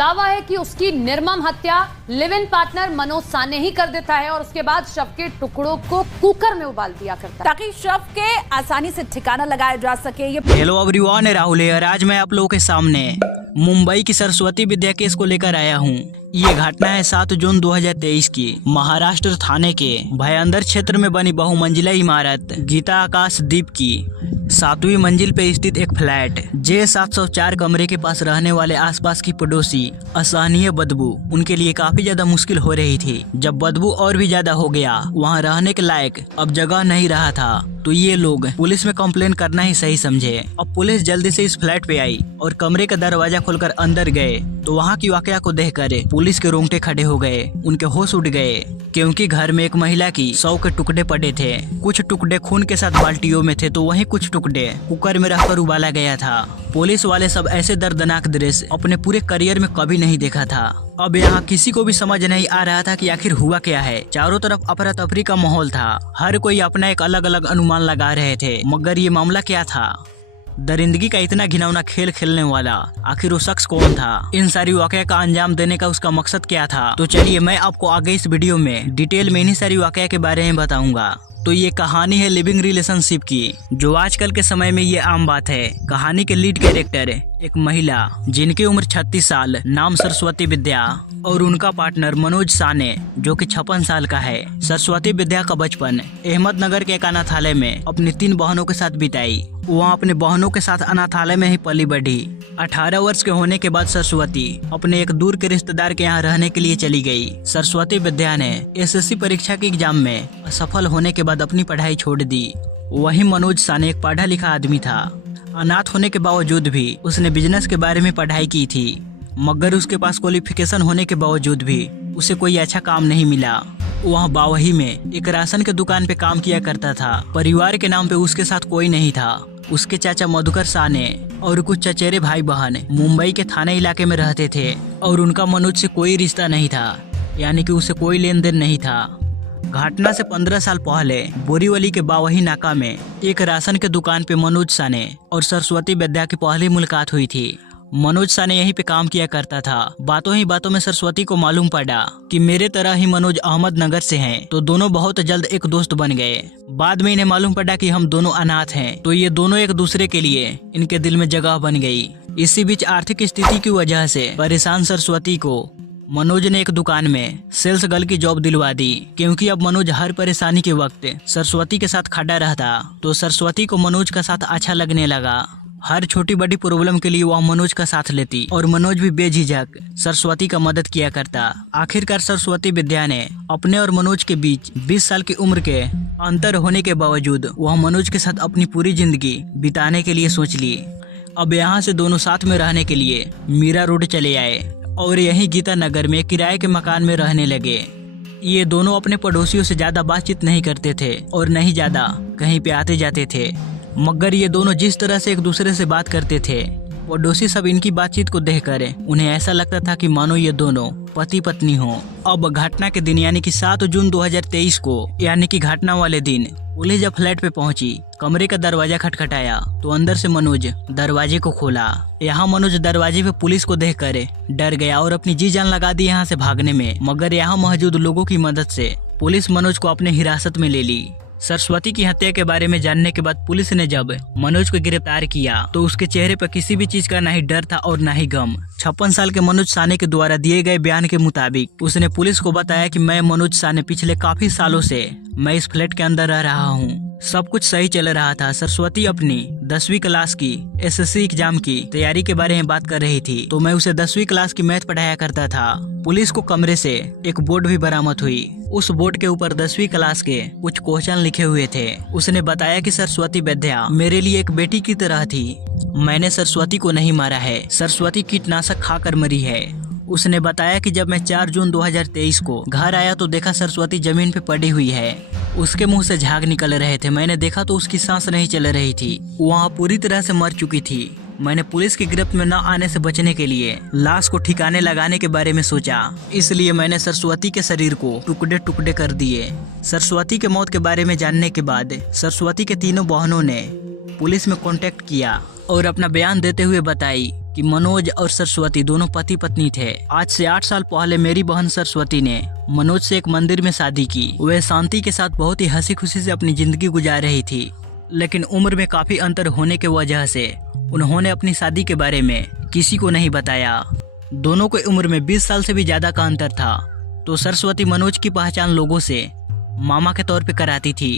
दावा है कि उसकी निर्मम हत्या लिव इन पार्टनर मनोज साने ही कर देता है और उसके बाद शव के टुकड़ों को कुकर में उबाल दिया करता है ताकि शव के आसानी से ठिकाना लगाया जा सके। हेलो एवरीवन, राहुल है और आज मैं आप लोगों के सामने मुंबई की सरस्वती विद्या केस को लेकर आया हूँ। ये घटना है 7 जून 2023 की महाराष्ट्र थाने के भयंदर क्षेत्र में बनी बहुमंजिला इमारत गीता आकाश द्वीप की 7वीं मंजिल पे स्थित एक फ्लैट J704 कमरे के पास रहने वाले आसपास की पड़ोसी असहनीय बदबू उनके लिए काफी ज्यादा मुश्किल हो रही थी। जब बदबू और भी ज्यादा हो गया, वहाँ रहने के लायक अब जगह नहीं रहा था, तो ये लोग पुलिस में कंप्लेन करना ही सही समझे। अब पुलिस जल्दी से इस फ्लैट पे आई और कमरे का दरवाजा खोलकर अंदर गए तो वहाँ की वाकया को देखकर पुलिस के रोंगटे खड़े हो गए, उनके होश उड़ गए, क्योंकि घर में एक महिला की 100 के टुकड़े पड़े थे। कुछ टुकड़े खून के साथ बाल्टियों में थे तो वहीं कुछ टुकड़े कुकर में रखकर उबाला गया था। पुलिस वाले सब ऐसे दर्दनाक दृश्य अपने पूरे करियर में कभी नहीं देखा था। अब यहाँ किसी को भी समझ नहीं आ रहा था कि आखिर हुआ क्या है। चारों तरफ अफरा तफरी का माहौल था, हर कोई अपना एक अलग अलग अनुमान लगा रहे थे, मगर ये मामला क्या था? दरिंदगी का इतना घिनौना खेल खेलने वाला आखिर वो शख्स कौन था? इन सारी वाकया का अंजाम देने का उसका मकसद क्या था? तो चलिए मैं आपको आगे इस वीडियो में डिटेल में इन्हीं सारी वाकया के बारे में बताऊंगा। तो ये कहानी है लिविंग रिलेशनशिप की, जो आजकल के समय में ये आम बात है। कहानी के लीड कैरेक्टर एक महिला जिनकी उम्र 36 साल, नाम सरस्वती विद्या, और उनका पार्टनर मनोज साने जो कि 56 साल का है। सरस्वती विद्या का बचपन अहमदनगर के एक अनाथालय में अपनी 3 बहनों के साथ बिताई। वहाँ अपने बहनों के साथ अनाथालय में ही पली बढ़ी। 18 वर्ष के होने के बाद सरस्वती अपने एक दूर के रिश्तेदार के यहाँ रहने के लिए चली गई। सरस्वती विद्या ने SSC परीक्षा के एग्जाम में असफल होने के बाद अपनी पढ़ाई छोड़ दी। वहीं मनोज साने एक पढ़ा लिखा आदमी था। अनाथ होने के बावजूद भी उसने बिजनेस के बारे में पढ़ाई की थी, मगर उसके पास क्वालिफिकेशन होने के बावजूद भी उसे कोई अच्छा काम नहीं मिला। वह बावही में एक राशन के दुकान पे काम किया करता था। परिवार के नाम पे उसके साथ कोई नहीं था। उसके चाचा मधुकर साने और कुछ चचेरे भाई बहन मुंबई के थाने इलाके में रहते थे और उनका मनोज से कोई रिश्ता नहीं था, यानी कि उसे कोई लेन देन नहीं था। घटना से 15 साल पहले बोरीवली के बावही नाका में एक राशन के दुकान पे मनोज साने और सरस्वती विद्या की पहली मुलाकात हुई थी। मनोज साने यहीं पे काम किया करता था। बातों ही बातों में सरस्वती को मालूम पड़ा कि मेरे तरह ही मनोज अहमदनगर से हैं, तो दोनों बहुत जल्द एक दोस्त बन गए। बाद में इन्हें मालूम पड़ा कि हम दोनों अनाथ हैं, तो ये दोनों एक दूसरे के लिए इनके दिल में जगह बन गई। इसी बीच आर्थिक स्थिति की वजह से परेशान सरस्वती को मनोज ने एक दुकान में सेल्स गर्ल की जॉब दिलवा दी, क्योंकि अब मनोज हर परेशानी के वक्त सरस्वती के साथ खड़ा रहता, तो सरस्वती को मनोज का साथ अच्छा लगने लगा। हर छोटी बड़ी प्रॉब्लम के लिए वह मनोज का साथ लेती और मनोज भी बेझिझक सरस्वती का मदद किया करता। आखिरकार सरस्वती विद्या ने अपने और मनोज के बीच 20 साल की उम्र के अंतर होने के बावजूद वह मनोज के साथ अपनी पूरी जिंदगी बिताने के लिए सोच ली। अब यहाँ से दोनों साथ में रहने के लिए मीरा रोड चले आए और यहीं गीता नगर में किराए के मकान में रहने लगे। ये दोनों अपने पड़ोसियों से ज्यादा बातचीत नहीं करते थे और नहीं ज्यादा कहीं पे आते जाते थे, मगर ये दोनों जिस तरह से एक दूसरे से बात करते थे, पड़ोसी सब इनकी बातचीत को देखकर उन्हें ऐसा लगता था कि मानो ये दोनों पति पत्नी हो। अब घटना के दिन यानी कि 7 जून 2023 को, यानी कि घटना वाले दिन पुलिस जब फ्लैट पे पहुंची, कमरे का दरवाजा खटखटाया तो अंदर से मनोज दरवाजे को खोला। यहाँ मनोज दरवाजे पे पुलिस को देखकर डर गया और अपनी जी जान लगा दी यहाँ से भागने में, मगर यहाँ मौजूद लोगों की मदद से पुलिस मनोज को अपने हिरासत में ले ली। सरस्वती की हत्या के बारे में जानने के बाद पुलिस ने जब मनोज को गिरफ्तार किया तो उसके चेहरे पर किसी भी चीज का ना ही डर था और ना ही गम। 56 साल के मनोज साने के द्वारा दिए गए बयान के मुताबिक उसने पुलिस को बताया कि मैं मनोज साने पिछले काफी सालों से मैं इस फ्लैट के अंदर रह रहा हूँ। सब कुछ सही चल रहा था। सरस्वती अपनी 10वीं क्लास की SSC एग्जाम की तैयारी के बारे में बात कर रही थी, तो मैं उसे 10वीं क्लास की मैथ पढ़ाया करता था। पुलिस को कमरे से एक बोर्ड भी बरामद हुई। उस बोर्ड के ऊपर 10वीं क्लास के कुछ क्वेश्चन लिखे हुए थे। उसने बताया कि सरस्वती विद्या मेरे लिए एक बेटी की तरह थी। मैंने सरस्वती को नहीं मारा है, सरस्वती कीटनाशक खाकर मरी है। उसने बताया कि जब मैं 4 जून 2023 को घर आया तो देखा सरस्वती जमीन पे पड़ी हुई है। उसके मुंह से झाग निकल रहे थे। मैंने देखा तो उसकी सांस नहीं चल रही थी, वहाँ पूरी तरह से मर चुकी थी। मैंने पुलिस की गिरफ्त में न आने से बचने के लिए लाश को ठिकाने लगाने के बारे में सोचा, इसलिए मैंने सरस्वती के शरीर को टुकड़े टुकड़े कर दिए। सरस्वती के मौत के बारे में जानने के बाद सरस्वती के तीनों बहनों ने पुलिस में कांटेक्ट किया और अपना बयान देते हुए बताई कि मनोज और सरस्वती दोनों पति पत्नी थे। आज से 8 साल पहले मेरी बहन सरस्वती ने मनोज से एक मंदिर में शादी की। वह शांति के साथ बहुत ही हंसी खुशी से अपनी जिंदगी गुजार रही थी, लेकिन उम्र में काफी अंतर होने की वजह से उन्होंने अपनी शादी के बारे में किसी को नहीं बताया। दोनों की उम्र में 20 साल से भी ज्यादा का अंतर था। तो सरस्वती मनोज की पहचान लोगों से मामा के तौर पे कराती थी।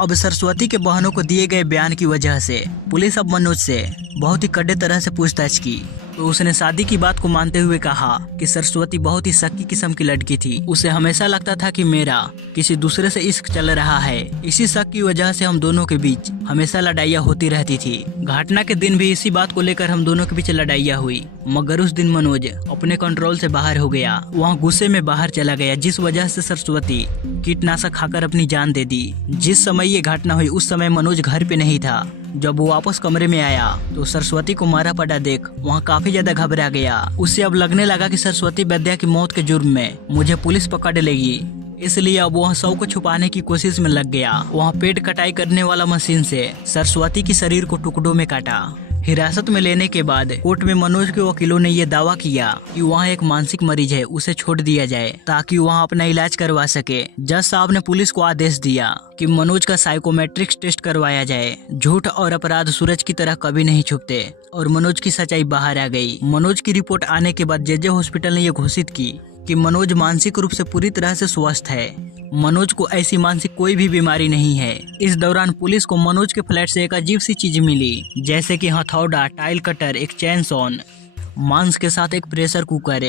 अब सरस्वती के बहनों को दिए गए बयान की वजह से पुलिस अब मनोज से बहुत ही कड़े तरह से पूछताछ की। तो उसने शादी की बात को मानते हुए कहा कि सरस्वती बहुत ही शक्की किस्म की लड़की थी। उसे हमेशा लगता था कि मेरा किसी दूसरे से इश्क चल रहा है। इसी शक की वजह से हम दोनों के बीच हमेशा लड़ाइयाँ होती रहती थी। घटना के दिन भी इसी बात को लेकर हम दोनों के बीच लड़ाइयाँ हुई, मगर उस दिन मनोज अपने कंट्रोल से बाहर हो गया। वहाँ गुस्से में बाहर चला गया, जिस वजह से सरस्वती कीटनाशक खाकर अपनी जान दे दी। जिस समय ये घटना हुई उस समय मनोज घर पे नहीं था। जब वो वापस कमरे में आया तो सरस्वती को मारा पड़ा देख वहाँ काफी ज्यादा घबरा गया। उसे अब लगने लगा कि सरस्वती विद्या की मौत के जुर्म में मुझे पुलिस पकड़ लेगी, इसलिए अब वह शव को छुपाने की कोशिश में लग गया। वहाँ पेट कटाई करने वाला मशीन से सरस्वती की शरीर को टुकड़ों में काटा। हिरासत में लेने के बाद कोर्ट में मनोज के वकीलों ने यह दावा किया कि वहाँ एक मानसिक मरीज है, उसे छोड़ दिया जाए ताकि वहाँ अपना इलाज करवा सके। जज साहब ने पुलिस को आदेश दिया कि मनोज का साइकोमेट्रिक्स टेस्ट करवाया जाए। झूठ और अपराध सूरज की तरह कभी नहीं छुपते और मनोज की सच्चाई बाहर आ गई। मनोज की रिपोर्ट आने के बाद जेजे हॉस्पिटल ने यह घोषित की कि मनोज मानसिक रूप से पूरी तरह से स्वस्थ है। मनोज को ऐसी मानसिक कोई भी बीमारी नहीं है। इस दौरान पुलिस को मनोज के फ्लैट से एक अजीब सी चीज मिली, जैसे कि हथौड़ा, टाइल कटर, एक चैन सॉन, मांस के साथ एक प्रेशर कुकर,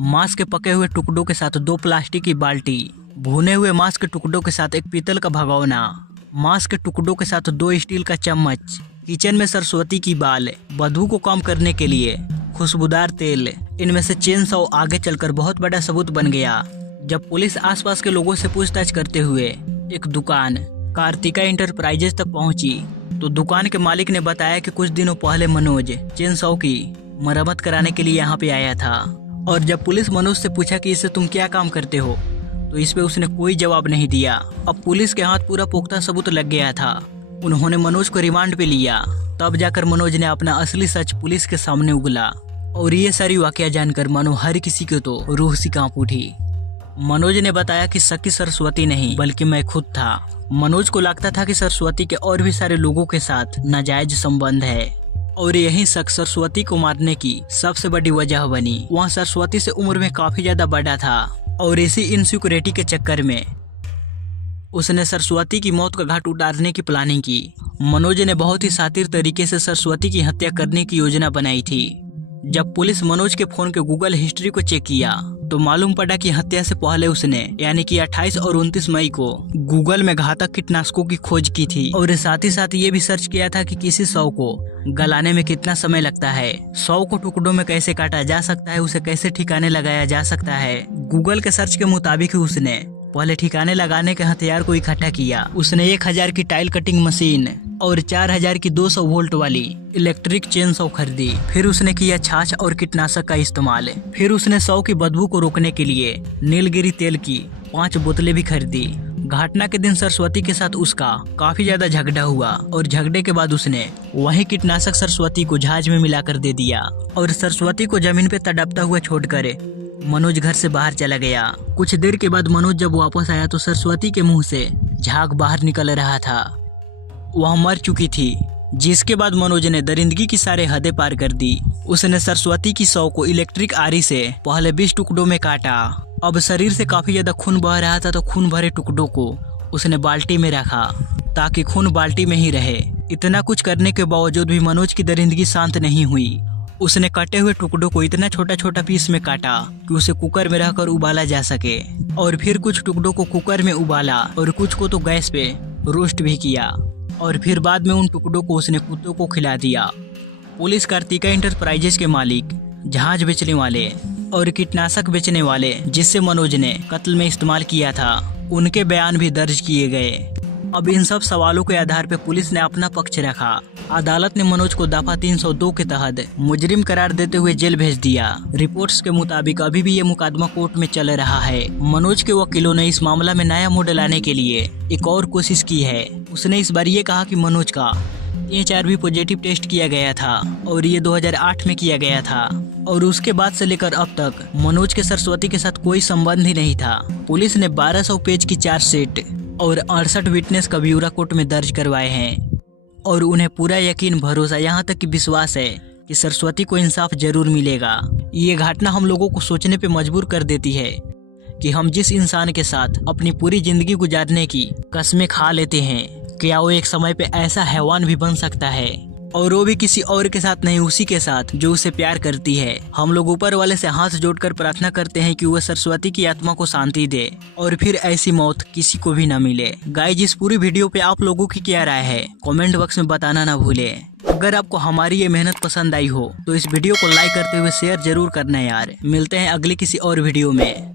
मांस के पके हुए टुकड़ों के साथ 2 प्लास्टिक की बाल्टी, भुने हुए मांस के टुकड़ों के साथ एक पीतल का भगोना, मांस के टुकड़ों के साथ 2 स्टील का चम्मच, किचन में सरस्वती की बाल, बदबू को कम करने के लिए खुशबूदार तेल। इनमें से चेन सॉ आगे चलकर बहुत बड़ा सबूत बन गया। जब पुलिस आसपास के लोगों से पूछताछ करते हुए एक दुकान कार्तिका इंटरप्राइजेज तक पहुंची तो दुकान के मालिक ने बताया कि कुछ दिनों पहले मनोज चेन सॉ की मरम्मत कराने के लिए यहाँ पे आया था। और जब पुलिस मनोज से पूछा कि इससे तुम क्या काम करते हो तो इस पे उसने कोई जवाब नहीं दिया। अब पुलिस के हाथ पूरा पुख्ता सबूत लग गया था। उन्होंने मनोज को रिमांड पे लिया। तब जाकर मनोज ने अपना असली सच पुलिस के सामने उगला और ये सारी वाकया जानकर मानो हर किसी को तो रूह सी कांप उठी। मनोज ने बताया कि शक्की सरस्वती नहीं बल्कि मैं खुद था। मनोज को लगता था कि सरस्वती के और भी सारे लोगों के साथ नाजायज संबंध है और यही शक सरस्वती को मारने की सबसे बड़ी वजह बनी। वहाँ सरस्वती से उम्र में काफी ज्यादा बड़ा था और इसी इनसिक्योरिटी के चक्कर में उसने सरस्वती की मौत का घाट उतारने की प्लानिंग की। मनोज ने बहुत ही शातिर तरीके से सरस्वती की हत्या करने की योजना बनाई थी। जब पुलिस मनोज के फोन के गूगल हिस्ट्री को चेक किया तो मालूम पड़ा कि हत्या से पहले उसने यानी कि 28 और 29 मई को गूगल में घातक कीटनाशकों की खोज की थी और साथ ही साथ ये भी सर्च किया था कि किसी शव को गलाने में कितना समय लगता है, शव को टुकड़ों में कैसे काटा जा सकता है, उसे कैसे ठिकाने लगाया जा सकता है। गूगल के सर्च के मुताबिक उसने पहले ठिकाने लगाने के हथियार को इकट्ठा किया। उसने 1000 की टाइल कटिंग मशीन और 4000 की 200 वोल्ट वाली इलेक्ट्रिक चेन सॉ खरीदी। फिर उसने किया छाछ और कीटनाशक का इस्तेमाल। फिर उसने शव की बदबू को रोकने के लिए नीलगिरी तेल की 5 बोतलें भी खरीदी। घटना के दिन सरस्वती के साथ उसका काफी ज्यादा झगड़ा हुआ और झगड़े के बाद उसने वही कीटनाशक सरस्वती को जहाज में मिलाकर दे दिया और सरस्वती को जमीन पे तड़पता हुआ छोड़कर मनोज घर से बाहर चला गया। कुछ देर के बाद मनोज जब वापस आया तो सरस्वती के मुंह से झाग बाहर निकल रहा था। वह मर चुकी थी, जिसके बाद मनोज ने दरिंदगी की सारे हदें पार कर दी। उसने सरस्वती की शव को इलेक्ट्रिक आरी से पहले 20 टुकड़ों में काटा। अब शरीर से काफी ज्यादा खून बह रहा था तो खून भरे टुकड़ों को उसने बाल्टी में रखा ताकि खून बाल्टी में ही रहे। इतना कुछ करने के बावजूद भी मनोज की दरिंदगी शांत नहीं हुई। उसने कटे हुए टुकड़ों को इतना छोटा छोटा पीस में काटा कि उसे कुकर में रखकर उबाला जा सके और फिर कुछ टुकड़ों को कुकर में उबाला और कुछ को तो गैस पे रोस्ट भी किया और फिर बाद में उन टुकड़ों को उसने कुत्तों को खिला दिया। पुलिस कार्तिका इंटरप्राइजेज के मालिक, जहाज बेचने वाले और कीटनाशक बेचने वाले जिससे मनोज ने कत्ल में इस्तेमाल किया था, उनके बयान भी दर्ज किए गए। अब इन सब सवालों के आधार पर पुलिस ने अपना पक्ष रखा। अदालत ने मनोज को दफा 302 के तहत मुजरिम करार देते हुए जेल भेज दिया। रिपोर्ट्स के मुताबिक अभी भी ये मुकदमा कोर्ट में चल रहा है। मनोज के वकीलों ने इस मामला में नया मोड़ लाने के लिए एक और कोशिश की है। उसने इस बार ये कहा कि मनोज का HRV पॉजिटिव टेस्ट किया गया था और ये 2008 में किया गया था और उसके बाद से लेकर अब तक मनोज के सरस्वती के साथ कोई संबंध ही नहीं था। पुलिस ने 1200 पेज की चार्जशीट और 68 विटनेस का ब्यूरो कोर्ट में दर्ज करवाए हैं और उन्हें पूरा यकीन, भरोसा, यहाँ तक कि विश्वास है कि सरस्वती को इंसाफ जरूर मिलेगा। ये घटना हम लोगों को सोचने पे मजबूर कर देती है कि हम जिस इंसान के साथ अपनी पूरी जिंदगी गुजारने की कस्में खा लेते हैं, क्या वो एक समय पे ऐसा हैवान भी बन सकता है, और वो भी किसी और के साथ नहीं, उसी के साथ जो उसे प्यार करती है। हम लोग ऊपर वाले से हाथ जोड़कर प्रार्थना करते हैं कि वो सरस्वती की आत्मा को शांति दे और फिर ऐसी मौत किसी को भी न मिले। गाइस, इस पूरी वीडियो पे आप लोगों की क्या राय है, कमेंट बॉक्स में बताना ना भूले। अगर आपको हमारी ये मेहनत पसंद आई हो तो इस वीडियो को लाइक करते हुए शेयर जरूर करना यार। मिलते हैं अगली किसी और वीडियो में।